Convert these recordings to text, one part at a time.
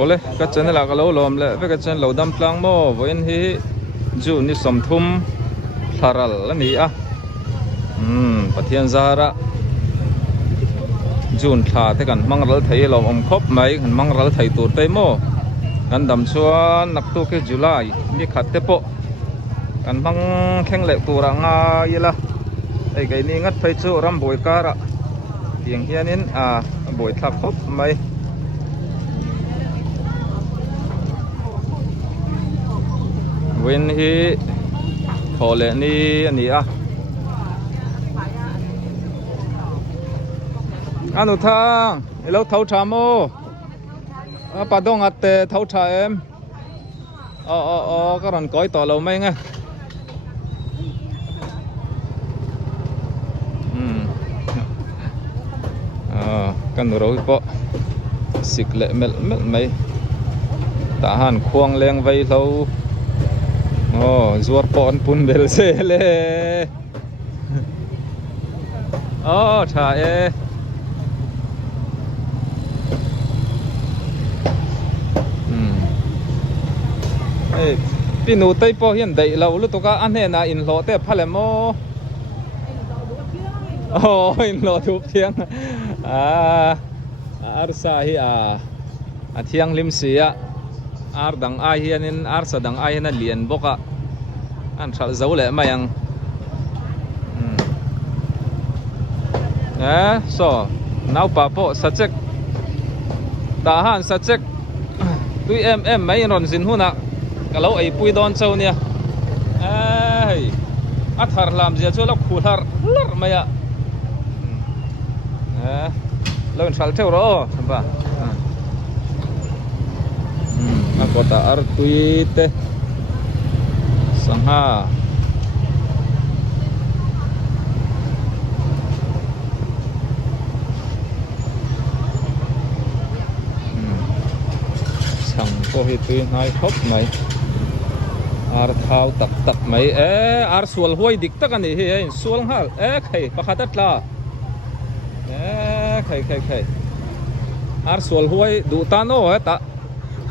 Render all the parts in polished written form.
ole ka chen la ka lo lom le ve ka chen lo dam tlang mo voin hi ju ni som thum tharal ani a pathian zara jun tha te kan mangal thei lo om khop mai kan mangal thei tur pe mo kan dam chuan nak tu ke July ni khat te po kan mang kheng le tur anga yela ai kai ni ngat phei chu ram boi kara tiang hianin boi thak khop mai win hi khole ni ani a anu thang hello thau tha mo pa dong at thau tha em cái rần cõi tỏ lâu mấy nghe căn rồi po xịt lệ mệt mệt mấy ta hàn khoang leng vây lâu ruột pon pun bel xe lê thà e pinu tây po hiện đại lâu lúc tôi ăn hè na in lọ té phá lem mo in lọ thup thiang arsa hi thiang lim sia ar dang ai hianin ar sa dang ai na lian boka an thal zo le mayang so nau pa po sa chek ta han sa chek tui em mai ron sin huna kalau ai pui don chau nia ai athar lam zia chu lo khular lar maya lo thal theu ro ba kota ar tui te sangha sang ko hi tui nai khop mai ar thau tak mai ar sual huai dik tak ani hi sual hal khai pakhat atla khai ar sual huai du ta no ta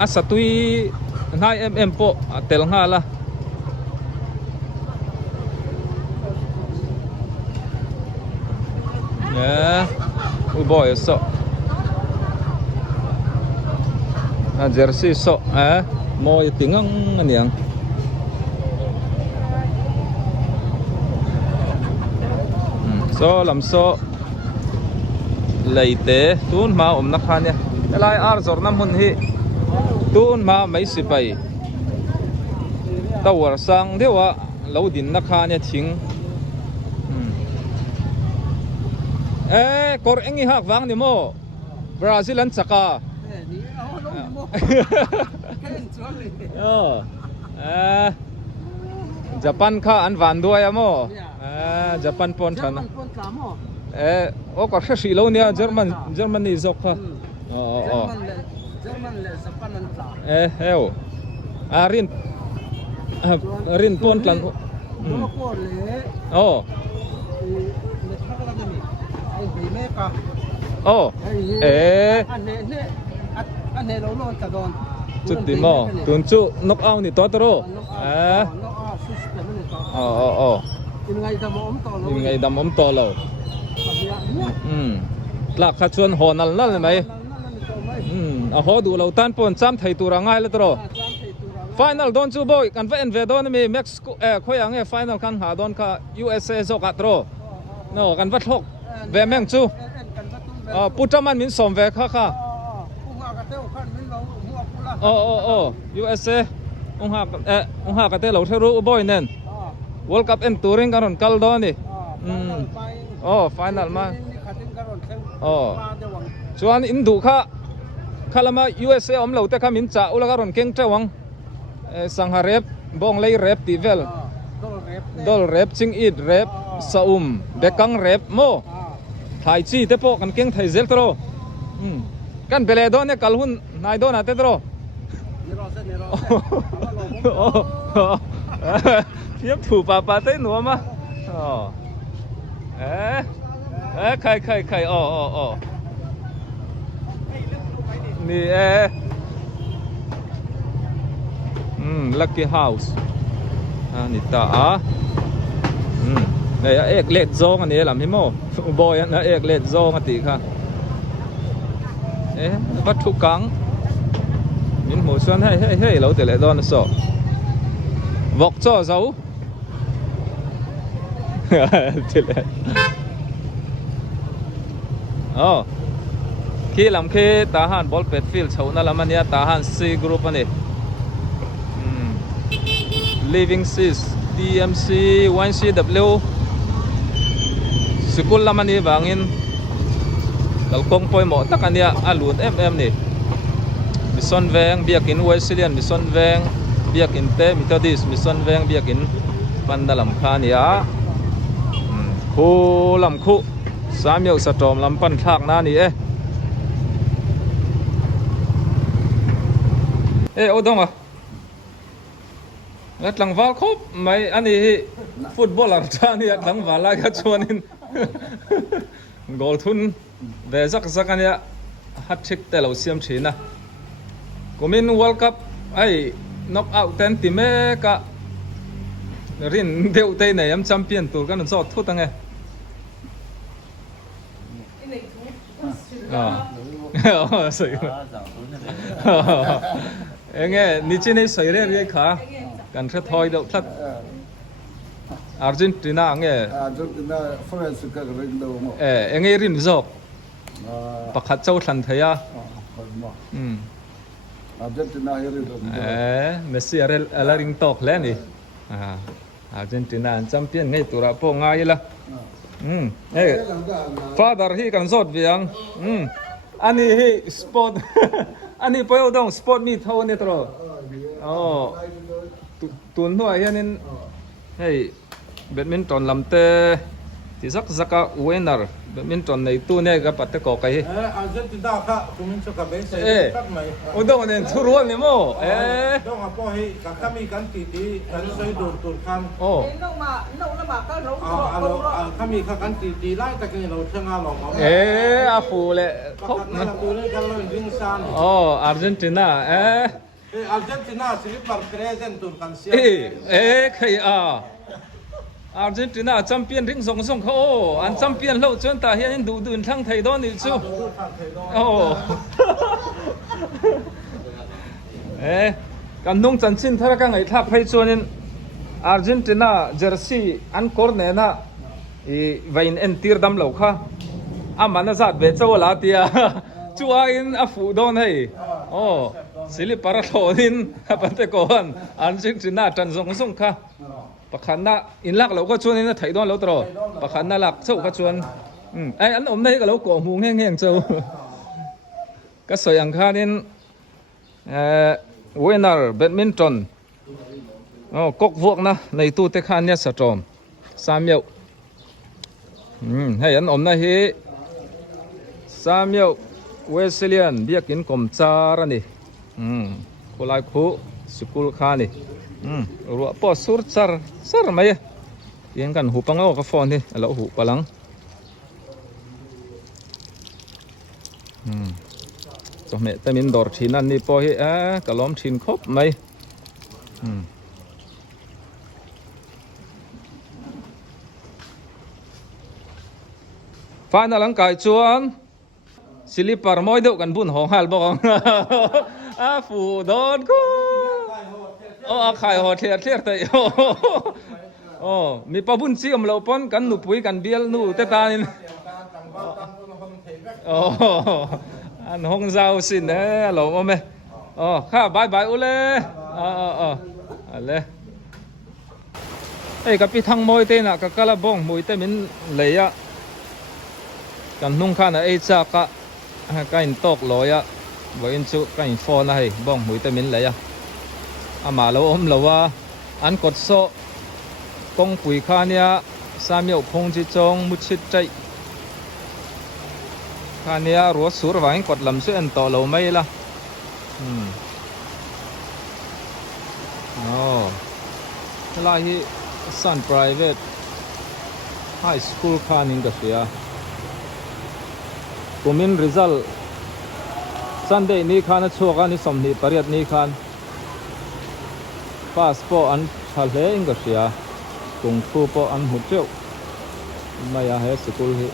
asatui nai em po tel nga la ui boy so jersey so mo tingang aniang so lam so leite tun ma na khania lai ar zor nam hun hi tun ma mai si pai tawar sang dewa lo din na khania thing kor engi hak wang ni mo Brazil an chaka Japan kha an van duai amo Japan pon thana ko khashi lo nia Germany zok kha German le Japan an tla heo rin pon tlan ko le le thakala ni ai hi me ka an ne lo lo ta don chút tí mò tuần chu knock out ni to tro in ngày đam om to lo tlak kha chuan honal nal mai ho du lo tan pon cham thei tura ngai le tro final don chu boy kan ve en ve don mi Mexico khoyang e final kan ha don kha USA zo ka tro no kan va thok ve meng chu putaman min som ve kha USA ong ha ka te lo theru boy nen World Cup en touring karon kal do ni final ma chuan in du kha khalama USA om lo te kha min cha ula karon keng tewang sangha rep bong lei rep ti vel dol rep ching it rep saum bekang rep mo thai chi te po kan keng thai zel tro kan bele do ne kalhun nai do na te tro tiếp thủ bà tới nữa mà khai nì Lucky Houseนี่ตาเนี่ยเอกเลดโซงอันนี้ลำฮิโมบอยนะเอกเลดโซงติค่ะวัตถุกังมินหัวส่วนให้เราแต่ละดอนสอบวอกจ่อเสาทีละขี้ลำขี้ทหารบอลเป็ดฟิลด์ชาวนั่นละมันเนี่ยทหารซีกรุ๊ปอันนี้Living Seas DMC 1CW สกุลละมันนี่บางอินเราคงปล่อยหมดตักอันเนี้ยอาลูนนี่มิซอนแวงเบียกินเวสเลียนมิซอนแวงเบียกินเต้มิทอดิสมิซอนแวงเบียกินปันดาลำคานี่คูลำคุสามยกสะจอมลำปันทากนานี่โอ้ดงอ่ะแล้วหลังวาลครบไหมอันนี้ฟุตบอลหลังจานนี่หลังวาลก็ชวนินกอลทุนเบสักอันเนี้ยฮัตทริกแต่เราเสียมฉีนะก็มินวอลคัพไอ้น็อกเอาท์เต็นติเมกะรินเดียวเตยเนี่ยยังแชมเปี้ยนตัวกันสอดทุกตั้งไงสวยเงี้ยนี่จีนี่สวยเลยเลยค่ะกันแค่ทอยเดียวทัดอาร์เจนตินาเงี้ยฝรั่งเศสก็เรื่องเดิมเงี้ยรินจอกปักขัดเจ้าทันเทียอาร์เจนตินาเรื่องเดิมเมสซี่อะไรริงตอกแล้วนี่อาร์เจนตินาแชมเปี้ยนไงตัวเราโป้ง่ายละฟาดาร์ฮีกันสดเวียงอันนี้ฮีสปอร์ตอันนี้ไปเอาดองสปอร์ตมีเท่านี้ตลอดตุนหัวยันนี่เฮ้ยแบดมินตันลำเตะที่สักเวนอร์แบดมินตันในตู้เนี่ยก็ปัตตะกอกไอ้อาร์เจนตินาค่ะคุณมินสุกาเบสตักไหมโอ้ดองเนี่ยทุรวนนี่โม่ดองอ่ะพ่อให้กับมีกันตีกันใช้โดนตุนคันน้องมาก็เราข้ามีกันตีไล่แต่กันเราเชื่องาหลงอาฟูเลยเขานั่นตัวนี้กันเรายิงซานอาร์เจนตินาอาร์เจนตินาสิลิปาร์เพรสเซนตุนคันเสียใครอาร์เจนตินาแชมเปี้ยนริงส่งเขาอันแชมเปี้ยนเราจนตาเฮียนดูดื่นทั้งไทยดอนนี่ชูกันนุ่งจันชินท่ากังไอ้ทักให้ชวนอาร์เจนตินาเจอร์ซีอันคอร์เนน่าไวน์เอ็นตีร์ดัมเหล่าค่ะมันน่าจะเบสโซลาเตียชัวอินอาฟูดอนให้สิลิปาร์โทนินปัตเตโกนอาร์เจนตินาจันส่งค่ะปะขันน่ะอินลักเราก็ชวนนี่นะไทยดอนเราตลอดปะขันน่ะหลักเจ้าก็ชวนอันอมได้ก็เราโกมุงแห้งๆเจ้าก็สวยอย่างข้านี่เวนอร์แบดมินตันกกวกนะในตู้เตคานเนี่ยสะจอมสามยกให้อันอมนะฮีสามยกเวสเลียนเบียกินกลมจาระนี่คุลายคุสกุลขานี่รัวปอสุร์ซาร์ไหมยังกันหูปังเอากระฟอนนี่เราหูปลังจะเมตมินดอร์ชินันนี่พอเฮกะล้อมชินครบไหมฟ้าหน้าหลังกายชวนสิลิปาร์มอยเดียวกันบุญหองฮัลบอกฟูดอนกูขายหอเทียร์แต่มีปะบุญซีอมเราปนกันหนูปุยกันเบียลหนูเตตานินอันห้องเจ้าสินเราเอาไหมข้าบายอุเล่อะไรกับพี่ทั้งมวยเตน่ะกับกะละบ้องมวยเตมินเลยอะกันนุ่งข้านะจากะกันตกลอยอะวันชุกันฟอนให้บ้องมวยเตมินเลยอะมาเราเราว่าอันกดโซกงปุ๋ยข้าเนี่ยสามยกพงจิจงมุชิดใจข้าเนี่ยรัวสูรวังกดลำเส้นต่อเราไม่ละลายที่สัน private high school ข้านิ่งกับเสียกุมิน result Sunday นี้ข้านะชัวร์กันนี่สมนิปริยัตินี้ข้า passport an thale in ka sia kung fu po an hu cheu maya he school hi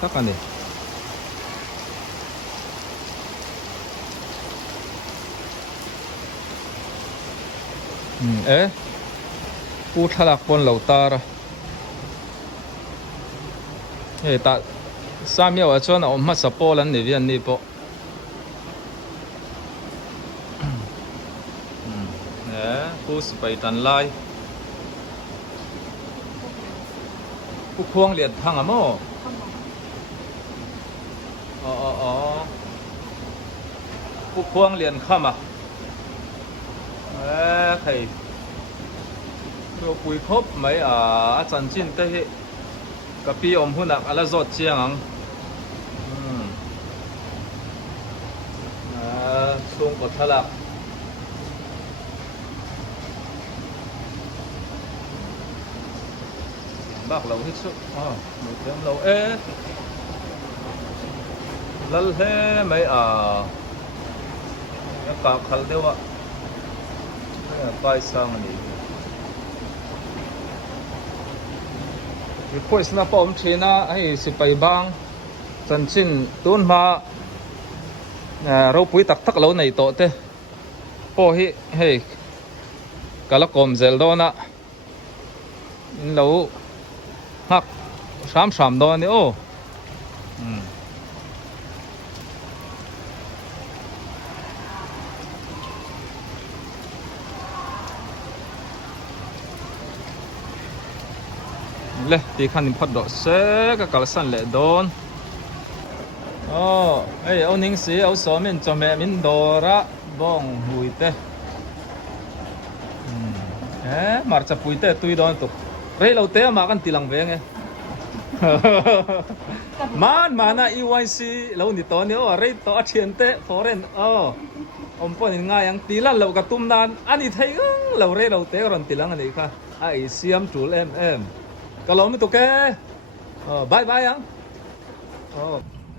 tak ani pu thalak pon lo tar he ta samia wa chona om ma sapol an ni vian ni po pu sipai tan lai pu khuang lian thang amo pu khuang lian khama thầy bùi khốp mấy chân chín tới cà pi ôm hun nạc ala giọt chiang ang xuống cột thalak bác lâu hết sức một tiếng lâu lal he mấy cái bạc khal đeo ạpai sang ni request na pom thina ai sipai bang chanchin tun ma ro pui tak tak lo nei to te po hi hey kala kom zel do na in lo hak sam do ni o le ti khan in phat do se ka kalsan le don ei au ning si au so min chome min dora bong hui te marcha pui te tui don tu rei lo te ma kan tilang ve nge mana EYC lo ni to ni rei to thian te foreign om pon in nga yang tilan lo ka tum nan ani thei lo rei lo te ron tilang ani kha ai siam tul cái lỗ mới tụt cái bye bye anh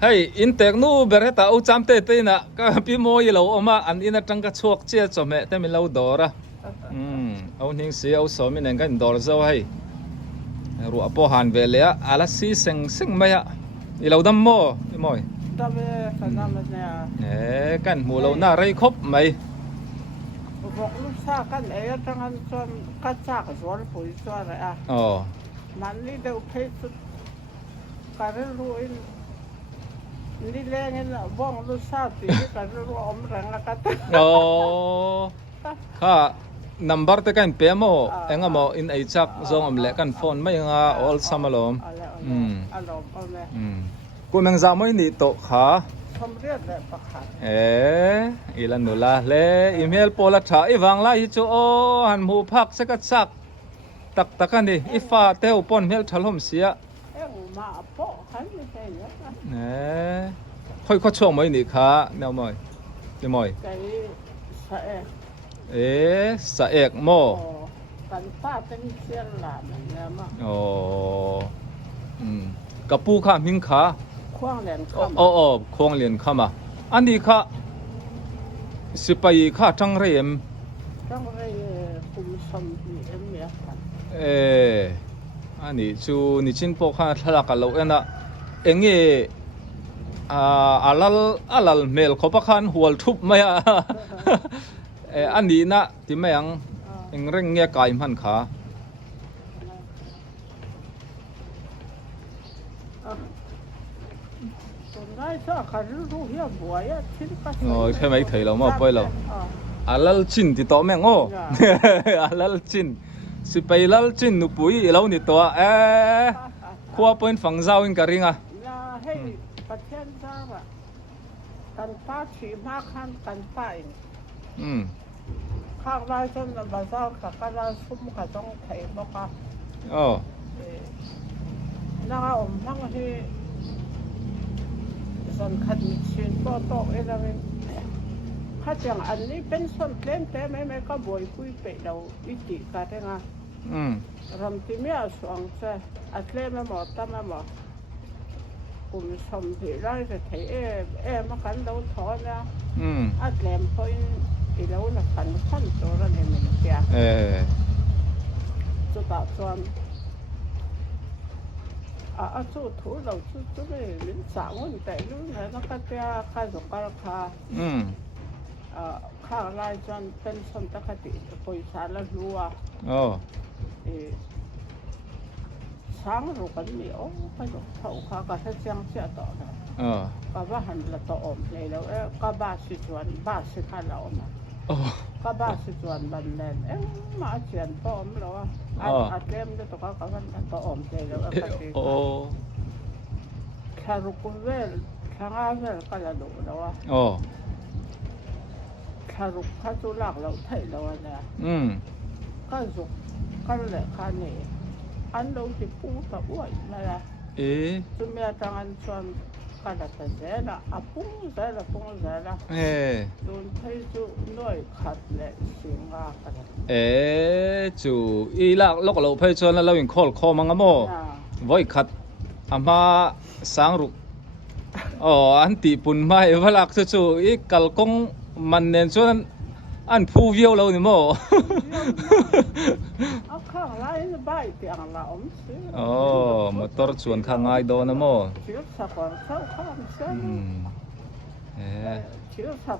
hey in tek nu ber ta u cham te te na ka pi mo yi lo oma an in atang ka chuak che chome te mi lo dora au ning si au so mi nen kan dor zo hay ru apo han ve le ala si seng seng maya i lo dam mo i moi dam ka nam ne kan mu lo na rei khop mai bok lu sa kan tang an son ka cha ka zor pui so ra man ni deu phei su ka ru in ni le ngen bong lu sa ti ka ru om rang ka ta kha number te kan pe mo enga mo in ai chak zong om le kan phone mai nga all samalom alom ku meng za moi ni to kha thom riat le pakha ilan nula le email pola tha iwang la hi chu o han mu phak se ka chak tak takani ifa te upon mel thalom sia ma po khan ni te ya khoi kho chong mai ni kha neu moi ni moi cái sa sa ek mo kan pa ten sian la na ma kapu kha ming kha khoang len kham khong lian khama ani kha sipai kha tang rem tang re kum som ni em ya ani chu ni chin po kha thala ka lo ena enge alal mel khopa khan hual thup maya ani na ti mayang engreng nge kai man kha nai sa kha ru hia buaya thin ka thế mấy thầy lo mà bơi lo alal chin ti to meng o alal chin si pai lal chin nu pui lo ni to khua point phang zau in ka ringa na hey pathian sa ba kan pa chi ma khan kan pa in khang lai chon na ba sa ka la sum ka tong thai ba ka na om hang he son khat mi chin to elamen khat yang an ni pen son plan te me ka boy pui pe lo iti ka te nga ram ti mi a suang che atle me mo ta me mo kum som thi lai se thei ma kan lo tho na atlem point อีแล้วนะพันตัวละเนี่ยมันเสียสุดท้ายส่วนสู้ถูเราสู้เลยลิ้นสาวมันแต่รู้นะแล้วก็จะค่าสงการค่าค่าลายจนเป็นสมตะคติคุยสารละรัวsáng rồi cái miếu cái đồ thầu khá cả thế trang sẽ tỏ rồi cả ba hành là tỏ ổn này đâu cả ba sự chuẩn ba sự khai lão mà cả ba sự chuẩn bần lên em mà chuyện tỏ ổn rồi ăn kem đó tụi các bạn tỏ ổn này đâu cái gì khai rồi cũng về khai ngay về cái là đủ đâu khai rồi khai chỗ lạc lâu thấy đâu nè cái rồi cái lệ khai này anh đâu thì cũng tập uổng này tụi mình đang ăn xong cái là cái gì là cũng gì là luôn thấy chú nói khát lệ xin ra chú ý là lúc lâu phải cho nên là mình call mang mò với khát ama sáng rục anh tỷ bún mai và lạc cho chú ý cào công mình nên cho nên anh phu viêu lâu nữa mò motor chuan kha ngai do na mo chiếu sạc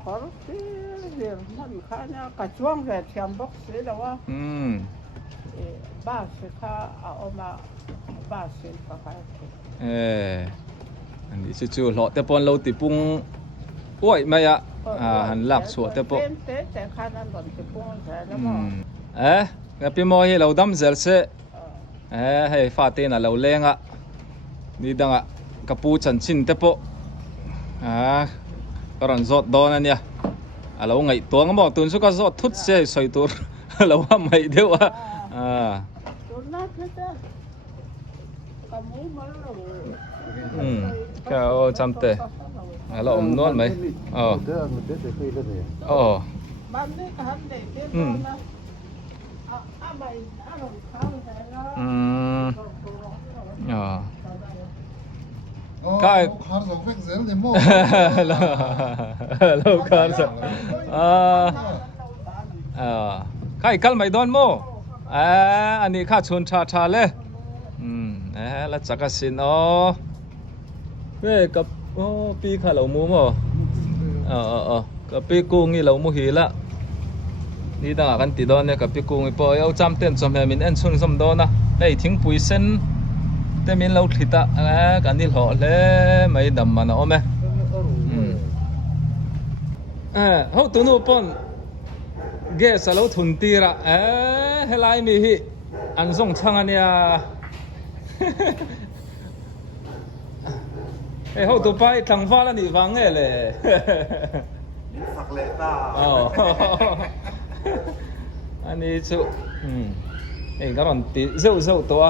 có cái việc mình khá nha cả chuông về thiam bốc xí đâu á ba sẽ khá mà ba sẽ phải anh đi chú lọ te pon lâu ti pung oi mai han lak suat te po te khá nan don ti pung thế đó cái pi mo hi lâu đâm zel se hay pha te na lâu leng ni dang kapu chan chin te po karon zot don ania alo ngai tuang mo tun su ka zot thut se soi tur lo ha mai deu ka o cham te alo om non mai cái lâu khăn rồi cái cal mày đón mô anh ấy khá chôn cha lê là chắc là xin về cặp pi khá lâu mua mô cặp pi cung như lâu mua hí lạ đi đang ở căn tì đón này cặp pi cung bò áo chăm tên cho mẹ mình ăn xuân xăm đón à đây thính bùi senแต่มินเราคิดกันนี่หล่อเลยไม่ดำมันเอาไหมเขาตัวนู้นปนเกสเราทุนตีระเฮ้ยไล่มีฮิอันส่งช่างอันเนี้ยเขาตัวไปทางฟ้าแล้วนี่ฟังเลยสักเล็กตาอันนี้ชุการันตีเจ้าตัว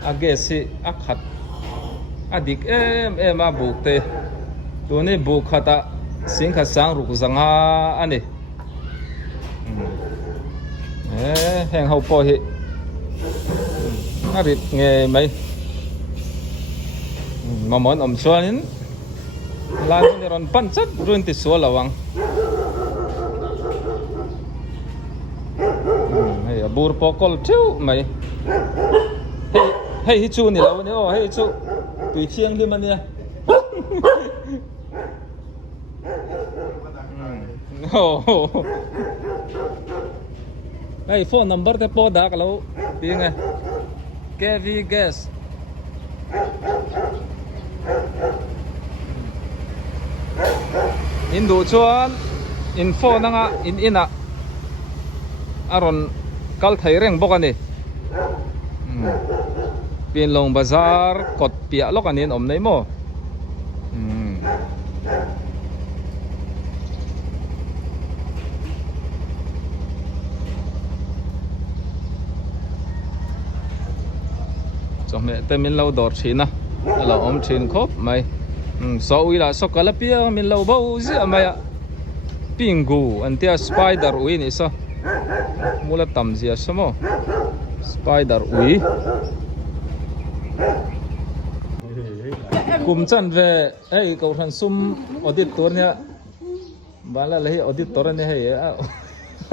agesi akhat adik em bukte tuni bukhata singkha sang ruk zanga ani heng ho po hi arit nge mai mamon om chuanin lan ni ron pan chat run ti so lawang hey abur pokol tiu mai hey chu ni lo ni hey chu tùy chiang đi mà nè hey phone number te po da ka lo ti nga KV gas in do chuan info na nga in ina aron kal thai reng bok ani Pin Long Bazaar kot pia lo kanin om nei mo cho mẹ tên min lâu đọt chín à là om chín khốp mày so uy là so cả pia min lâu bao gì mày à pingu anh tia spider uy ni so mula tam gì sao mo spider uy cùng chân về ấy cầu thần sum ở điện tuần nhá บ้านละเลยอดีตตอนนี้ให้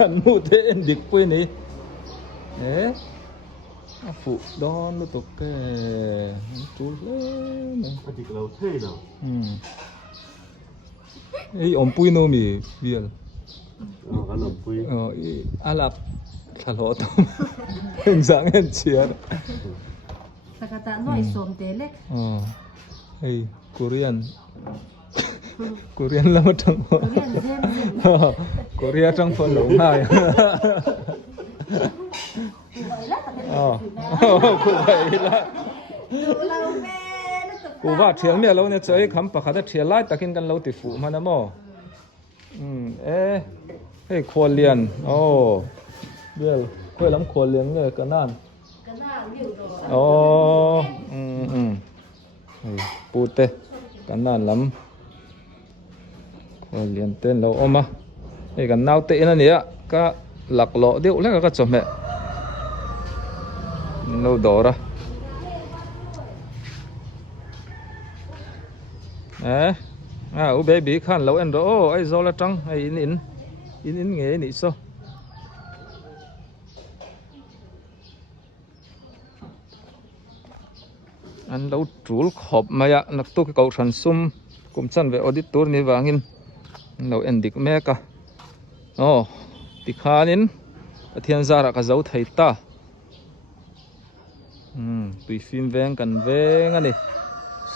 อันมูเตนดิกปุ้ยนี่phụ đón nó tục cái chú lên này cái gì lâu thế nào ấy ông pui nó mì biel cái lồng pui alap thà lọ tôm hình dạng anh chia Kata nói xôm té lek. Hey Korean Korean lắm trong Korea trong phần lẩu này cô vậy là cô vợ thiền mẹ lâu này chơi khám bạc hạt thiền lại takinกันlâu thì phụ mà nè mò hey khoa liền biết quay lắm khoa liền người cái nan pute cái nan lắm khoa liền tên lâu ôm à hey cái nào tệ nữa nhỉ cái lạc lọ điệu lấy cái chồng mẹ lâu đỏ ra baby khan lâu anh đó ai do là trắng hay in nghe nị sao anh lâu trú hộp mày nặc tu cái cầu sản sum cũng chân về auditor này vangin lâu anh dik mẹ cả thì khanin thiên gia ra cái dấu thầy ta tùy phim veng cần veng anh đi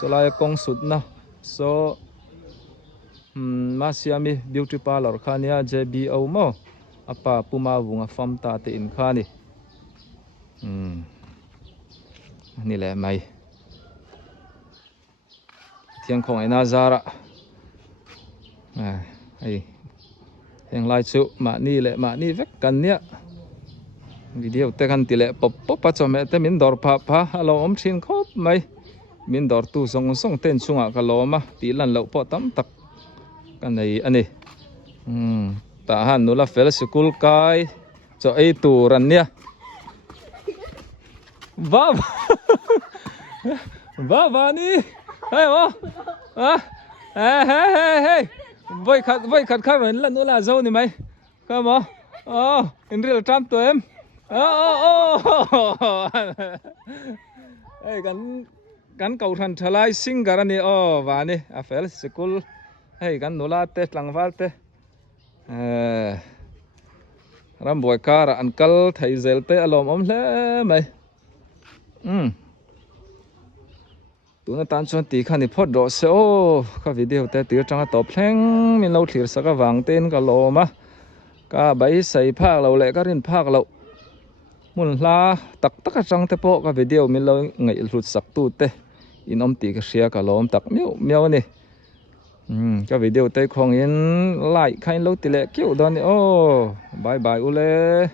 so lại công sụt na so Masiami beauty parlor khania JBO mo apa puma bunga farm ta te in khani ni le mai thiang khong ina zara ai heng lai chu ma ni vek kan nia video te kan tile pop pa chome te min dor pha alo om thin khop mai min dor tu song ten chunga ka loma ti lan lo po tam tak kan nei ani ta han nula fel school kai cho ei tu ran nia va ni hey hey voi khát rồi lần nữa là dâu này mày cơ mà in real time tụi em hey gắn cầu thần trở lại sinh cả này và này phải school hey gắn nô la tết lang val tết ram boy car uncle thầy zel tết alom om le mày tụi nó tan chuan tí khăn thì phốt độ sẽ các video tết tí trong top leng mình lâu thiệt sao các vàng tên cả lò mà cả bấy sấy phạc lâu lệ các riêng phạc lâu muốn la tắc các trong tết bộ các video mình lâu ngày lụt sắc tu tết in om tí cái xe cả lò om tắc miêu này các video tết không in like khay lâu tỷ lệ kiểu đó này bye bye ule